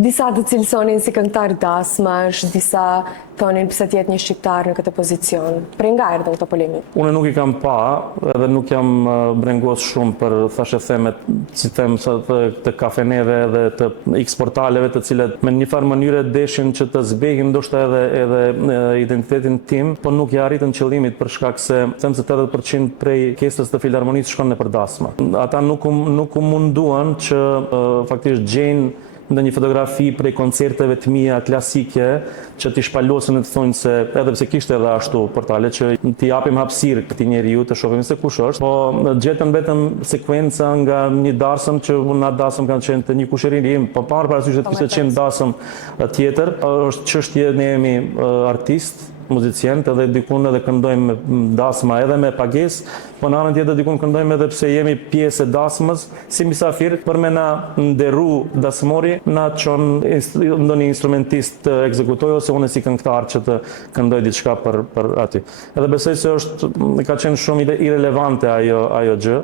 Disa të cilësonin si këngëtar dasmash, disa thonin pse të jetë një shqiptar në këtë pozicion. Prej nga erdhën këto polemikë? Unë nuk i kam pa, edhe nuk jam brengos shumë për thashë themet, si them të kafeneve dhe të X portaleve, të cilat me një farë mënyre deshin që të zbehin ndoshta edhe identitetin tim, po nuk i arritën qëllimit për shkak se them se 80% prej orkestrës të filharmonisë shkon nëpër dasma. Ata nuk u munduan që faktikisht gjejnë ndonjë fotografi prej koncerteve të mia klasike që t'i shpalosin e të thonë se edhe pse kishte edhe ashtu portale që t'i japim hapësirë këtij njeriu të shohim se kush është, po gjetën vetëm sekuenca nga një dasëm që unë atë dasëm kanë qenë të një kushërin im, po parasysh se të qenë dasëm tjetër, është çështje ne jemi artist, muzicient, edhe dikun edhe këndojmë dasma edhe me pagesë, po në anën tjetër dikun këndojmë edhe pse jemi pjesë e dasmës, si mysafir, për me na nderu dasmori, na çon ndonjë instrumentist të ekzekutoj ose unë si këngëtar që të këndoj diçka për aty. Edhe besoj se ka qenë shumë irelevante ajo gjë.